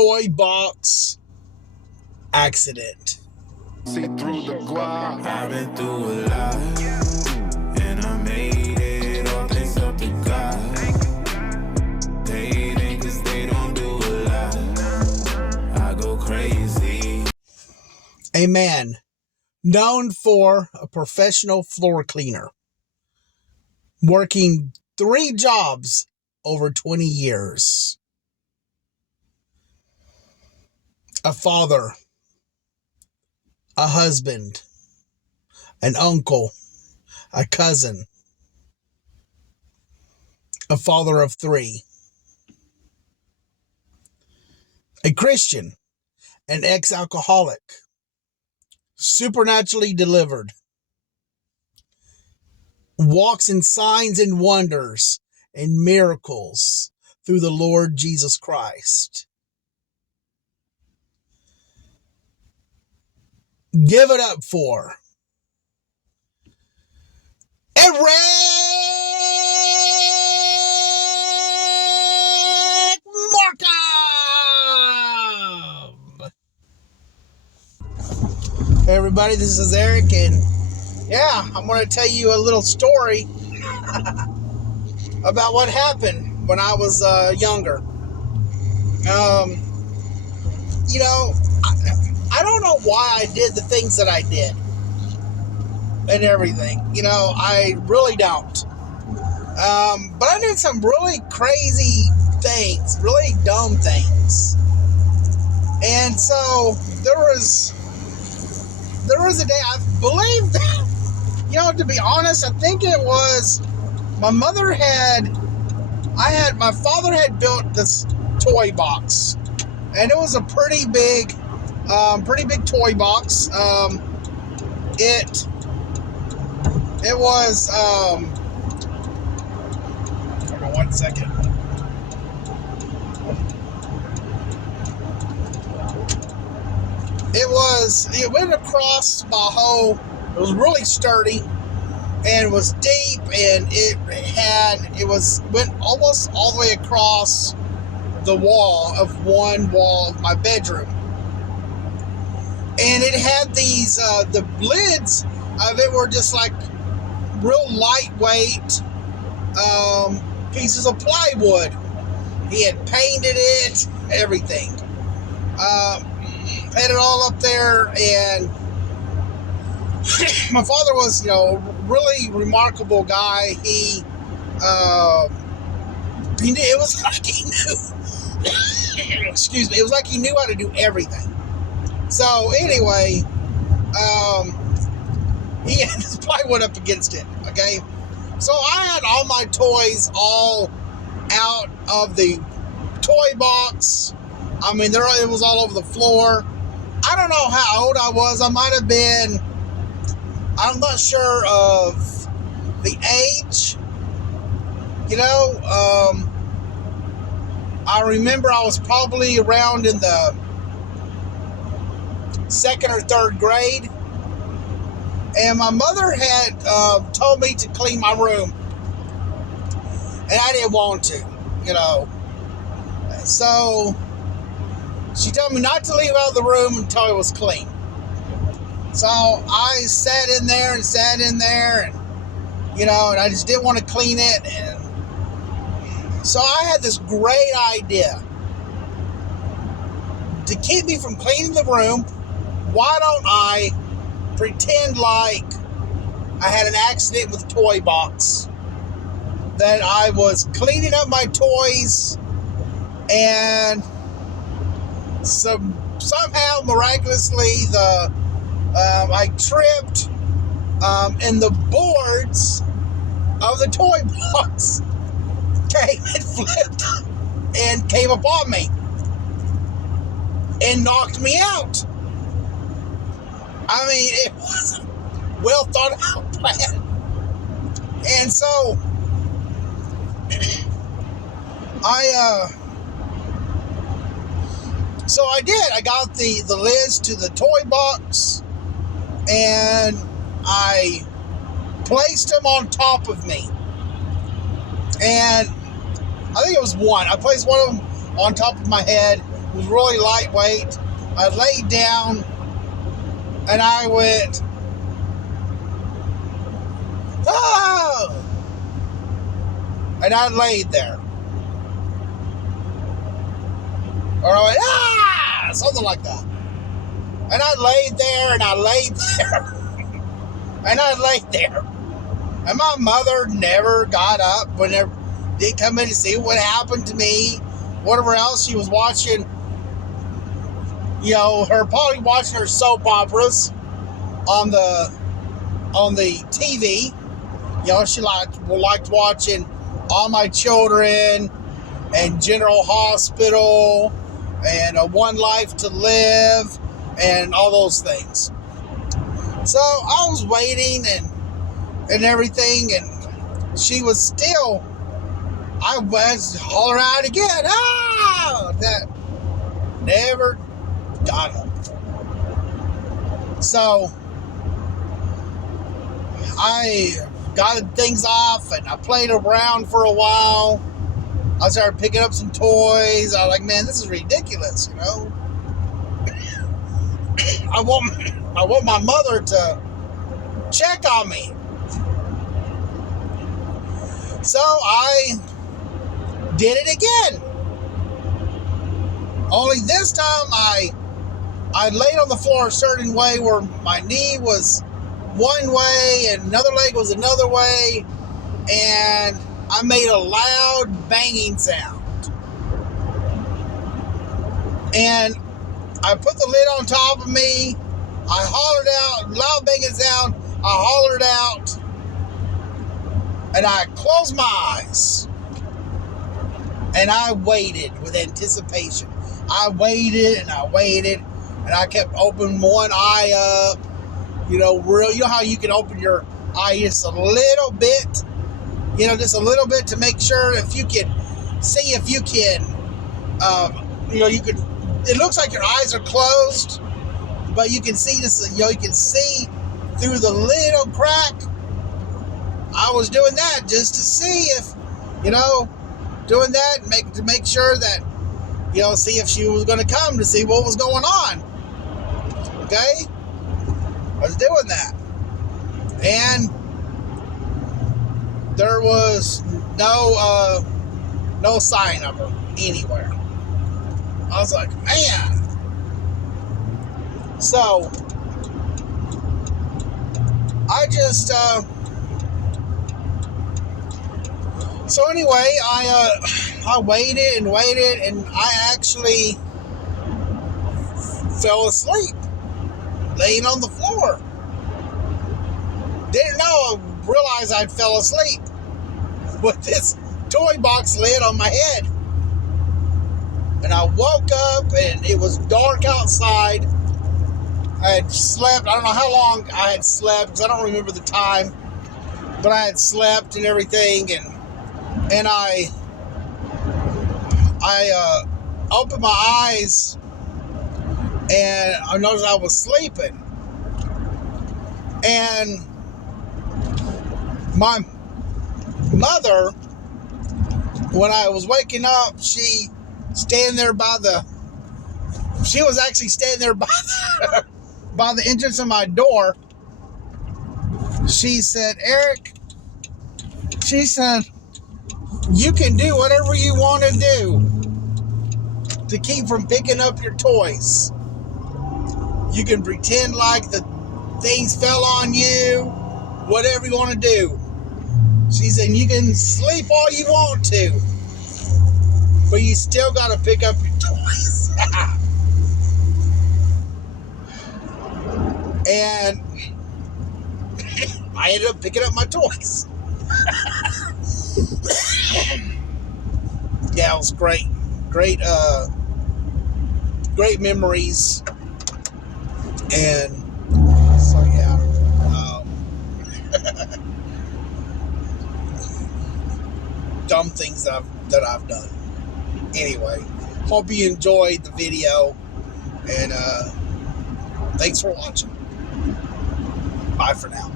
toy box accident. See through the guap. I've been through a lot, and I made it all thanks up to God. They ain't cause they don't do a lot. I go crazy. A man known for a professional floor cleaner, working 3 jobs over 20 years. A father, a husband, an uncle, a cousin, a father of 3, a Christian, an ex-alcoholic, supernaturally delivered, walks in signs and wonders and miracles through the Lord Jesus Christ. Give it up for Eric Markham! Hey everybody, this is Eric, and yeah, I'm going to tell you a little story about what happened when I was younger. I don't know why I did the things that I did and everything. I really don't. But I did some really crazy things, really dumb things. And so there was a day, I believe that, to be honest, I think it was my father had built this toy box, and it was a pretty big toy box. It was, hold on 1 second. It went across my whole, it was really sturdy, and was deep, and went almost all the way across the wall of one wall of my bedroom. And it had these, the lids of it were just like real lightweight pieces of plywood. He had painted it, everything. Had it all up there, and my father was, really remarkable guy. He knew, it was like he knew, excuse me, it was like he knew how to do everything. So anyway, he had this plywood up against it, okay? So I had all my toys all out of the toy box. I mean, it was all over the floor. I don't know how old I was. I might have been, I'm not sure of the age. I remember I was probably around in the 2nd or 3rd grade. And my mother had told me to clean my room. And I didn't want to, So she told me not to leave out of the room until it was clean. So I sat in there, and and I just didn't want to clean it. And so I had this great idea to keep me from cleaning the room. Why don't I pretend like I had an accident with a toy box, that I was cleaning up my toys, and somehow miraculously I tripped, and the boards of the toy box came and flipped and came upon me and knocked me out. I mean, it was a well thought out plan. And so I did. I got the lids to the toy box, and I placed them on top of me. And I think it was one. I placed one of them on top of my head, was really lightweight. I laid down and I went, oh! And I laid there. Or I went, ah! Something like that. And I laid there and I laid there. And I laid there. And my mother never got up whenever did come in to see what happened to me. Whatever else she was watching, you know, probably watching her soap operas on the TV. You know, she liked watching All My Children and General Hospital and One Life to Live and all those things. So I was waiting and everything, and she was still. I was hollering out again. Ah! That never got up. So I got things off and I played around for a while. I started picking up some toys. I was like, man, this is ridiculous, you know. I want my mother to check on me. So I did it again. Only this time I laid on the floor a certain way where my knee was one way and another leg was another way, and I made a loud banging sound. And I put the lid on top of me. I hollered out, loud banging sound. I hollered out, and I closed my eyes. And I waited with anticipation. I waited and I waited, and I kept opening one eye up. You know, you know how you can open your eye just a little bit, you know, just a little bit to make sure if you can see if you can, you know, you could. It looks like your eyes are closed, but you can see this. You know, you can see through the little crack. I was doing that just to see if, you know, doing that to make sure that, you know, see if she was going to come to see what was going on. Okay, I was doing that, and there was no sign of her anywhere. I was like, man. So I just so anyway, I waited and waited, and I actually fell asleep laying on the floor. Didn't realize I'd fell asleep with this toy box lid on my head. And I woke up and it was dark outside. I had slept. I don't know how long I had slept because I don't remember the time. But I had slept and everything, and I opened my eyes and I noticed I was sleeping. And my mother, when I was waking up, she was actually standing there by the entrance of my door. She said, Eric, she said, you can do whatever you want to do to keep from picking up your toys. You can pretend like the things fell on you, whatever you want to do. She said, you can sleep all you want to, but you still got to pick up your toys. And I ended up picking up my toys. Yeah, it was great. Great memories. And so, yeah. Dumb things that I've done. Anyway, hope you enjoyed the video, and thanks for watching. Bye for now.